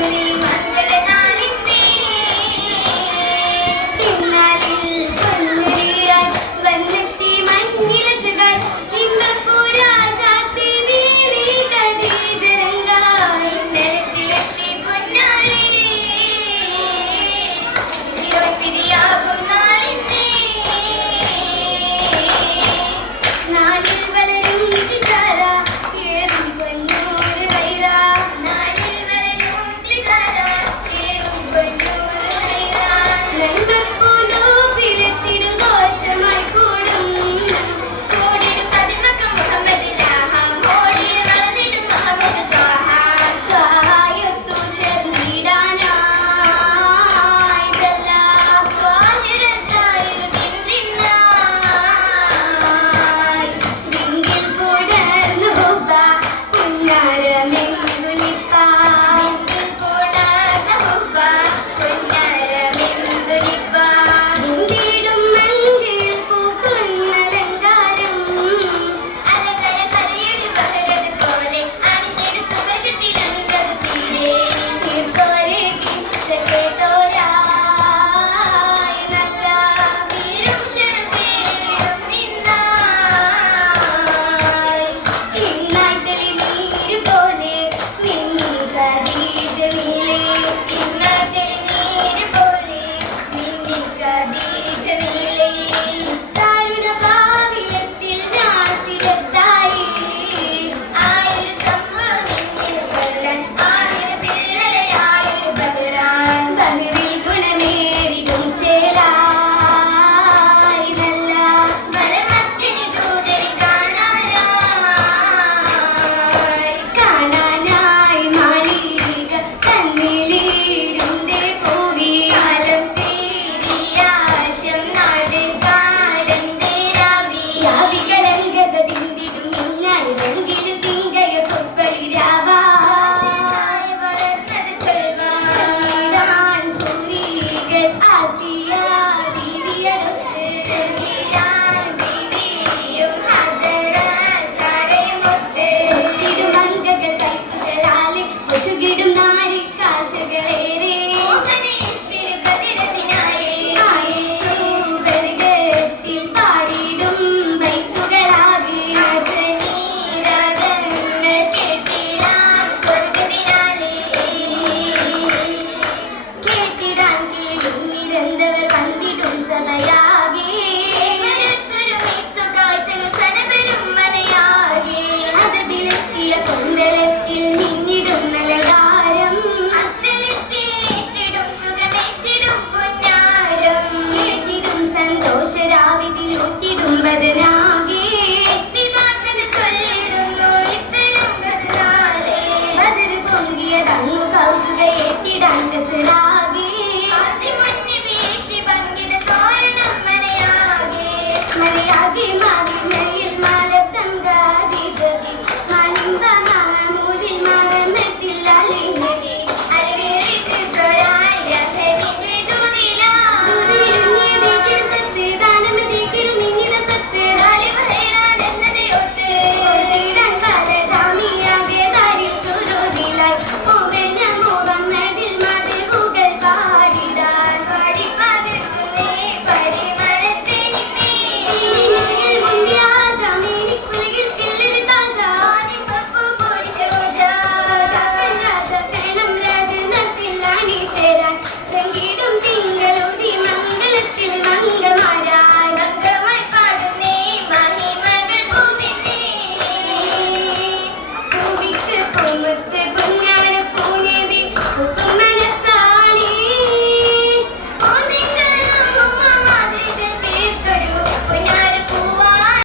Bye.